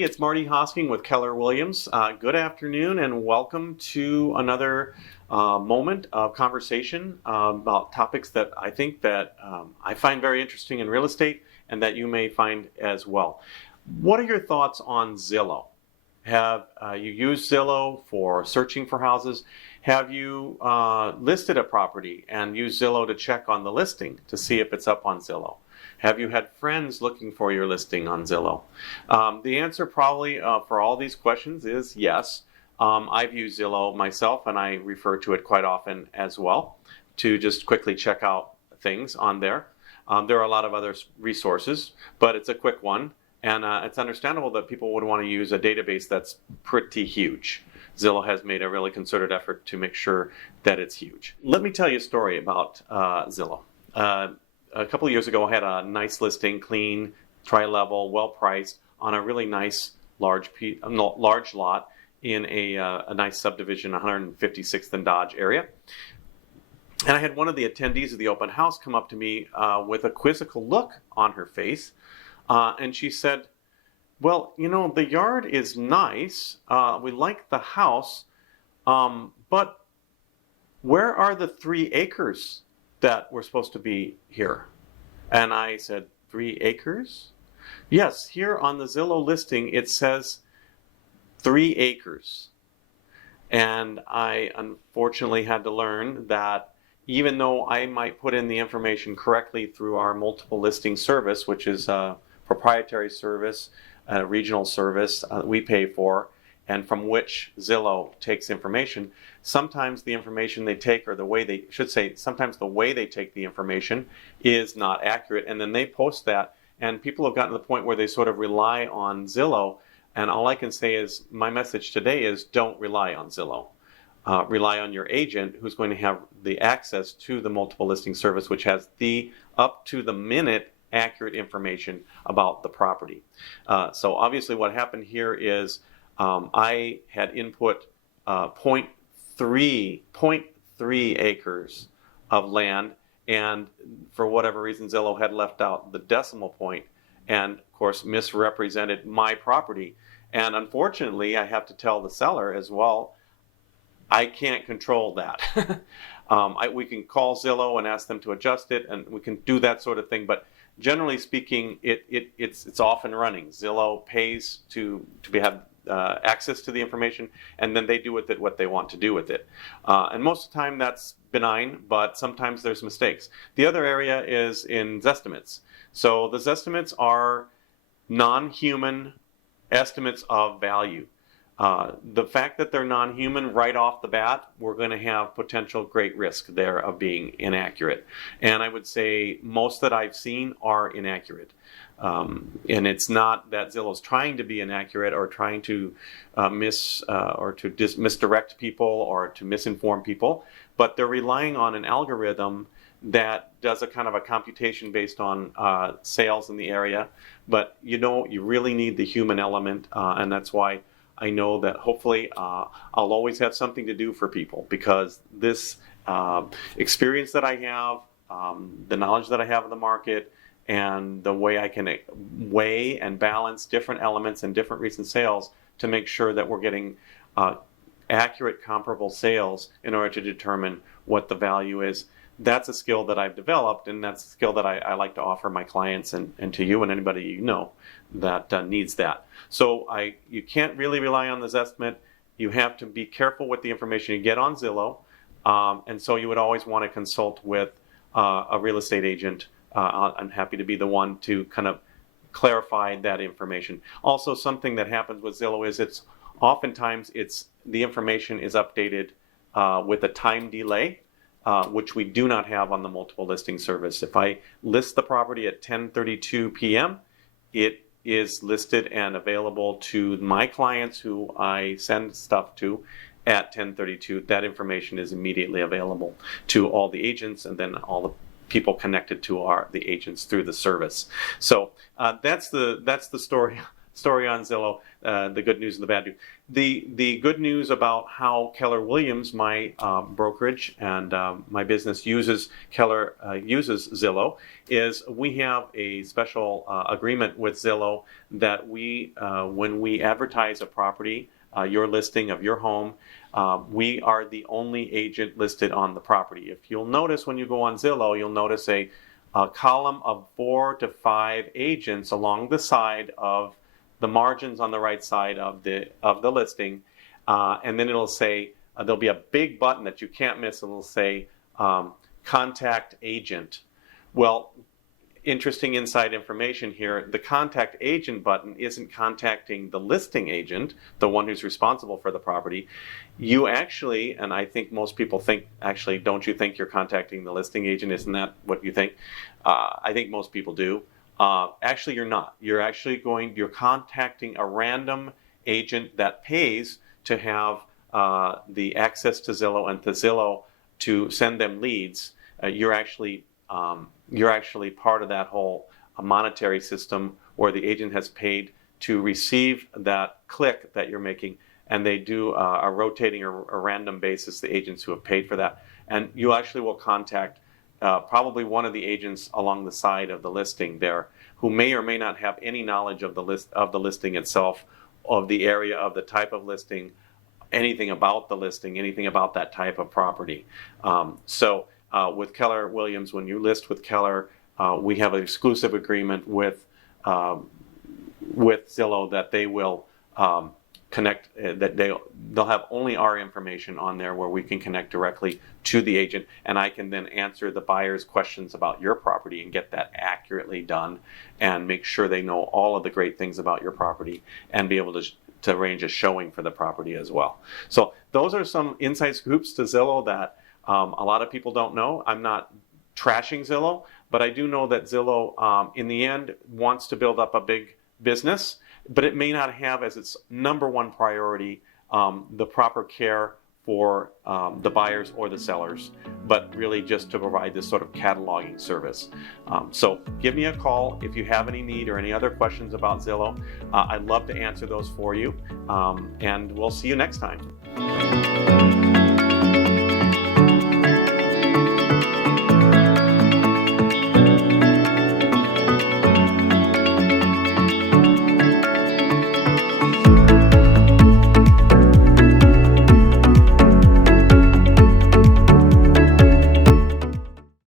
everybody. It's Marty Hosking with Keller Williams. Good afternoon and welcome to another moment of conversation about topics that I think that I find very interesting in real estate and that you may find as well. What are your thoughts on Zillow? Have you used Zillow for searching for houses? Have you listed a property and used Zillow to check on the listing to see if it's up on Zillow? Have you had friends looking for your listing on Zillow? The answer probably for all these questions is yes. I've used Zillow myself and I refer to it quite often as well to just quickly check out things on there. There are a lot of other resources, but it's a quick one. And it's understandable that people would want to use a database that's pretty huge. Zillow has made a really concerted effort to make sure that it's huge. Let me tell you a story about Zillow. A couple of years ago, I had a nice listing, clean, tri-level, well-priced, on a really nice large lot in a nice subdivision, 156th and Dodge area. And I had one of the attendees of the open house come up to me with a quizzical look on her face. And she said, well, you know, the yard is nice. We like the house. But where are the 3 acres that were supposed to be here? And I said, 3 acres? Yes, here on the Zillow listing, it says 3 acres. And I unfortunately had to learn that even though I might put in the information correctly through our multiple listing service, which is a proprietary service, a regional service we pay for, and from which Zillow takes information, sometimes the information they take, or the way they should say, sometimes the way they take the information is not accurate, and then they post that, and people have gotten to the point where they sort of rely on Zillow, and all I can say is, my message today is don't rely on Zillow. Rely on your agent who's going to have the access to the multiple listing service, which has the up to the minute accurate information about the property. So obviously what happened here is I had input 0.3 acres of land, and for whatever reason Zillow had left out the decimal point and of course misrepresented my property. And unfortunately I have to tell the seller as well, I can't control that. We can call Zillow and ask them to adjust it, and we can do that sort of thing, but generally speaking, it's off and running. Zillow pays to have access to the information, and then they do with it what they want to do with it. And most of the time that's benign, but sometimes there's mistakes. The other area is in Zestimates. So the Zestimates are non-human estimates of value. The fact that they're non-human right off the bat, we're going to have potential great risk there of being inaccurate. And I would say most that I've seen are inaccurate. And it's not that Zillow's trying to be inaccurate or trying to misdirect people or to misinform people, but they're relying on an algorithm that does a kind of a computation based on sales in the area. But you know, you really need the human element, and that's why I know that hopefully I'll always have something to do for people, because this experience that I have, the knowledge that I have of the market, and the way I can weigh and balance different elements and different recent sales to make sure that we're getting accurate comparable sales in order to determine what the value is. That's a skill that I've developed, and that's a skill that I like to offer my clients and to you and anybody you know that needs that. So you can't really rely on the Zestimate. You have to be careful with the information you get on Zillow, and so you would always want to consult with a real estate agent. I'm happy to be the one to kind of clarify that information. Also, something that happens with Zillow is oftentimes the information is updated with a time delay. Which we do not have on the multiple listing service. If I list the property at 10:32 p.m., it is listed and available to my clients who I send stuff to at 10:32. That information is immediately available to all the agents and then all the people connected to the agents through the service. So that's the story story on Zillow, the good news and the bad news. The good news about how Keller Williams, my brokerage and my business uses Zillow, is we have a special agreement with Zillow that when we advertise a property, your listing of your home, we are the only agent listed on the property. If you'll notice when you go on Zillow, you'll notice a column of 4 to 5 agents along the side of the margins on the right side of the listing, and then it'll say there'll be a big button that you can't miss. It'll say contact agent. Well, interesting inside information here. The contact agent button isn't contacting the listing agent, the one who's responsible for the property. You actually, and I think most people think, actually, don't you think you're contacting the listing agent? Isn't that what you think? I think most people do. Actually, you're not. You're contacting a random agent that pays to have the access to Zillow and to Zillow to send them leads. You're actually part of that whole monetary system where the agent has paid to receive that click that you're making, and they do a rotating or a random basis, the agents who have paid for that. And you actually will contact probably one of the agents along the side of the listing there, who may or may not have any knowledge of the listing itself, of the area, of the type of listing, anything about the listing, anything about that type of property. With Keller Williams, when you list with Keller, we have an exclusive agreement with Zillow that they will connect, that they'll have only our information on there, where we can connect directly to the agent, and I can then answer the buyer's questions about your property and get that accurately done and make sure they know all of the great things about your property and be able to arrange a showing for the property as well. So those are some inside scoops to Zillow that a lot of people don't know. I'm not trashing Zillow, but I do know that Zillow, in the end, wants to build up a big business, but it may not have as its number one priority the proper care for the buyers or the sellers, but really just to provide this sort of cataloging service. So give me a call if you have any need or any other questions about Zillow. I'd love to answer those for you, and we'll see you next time.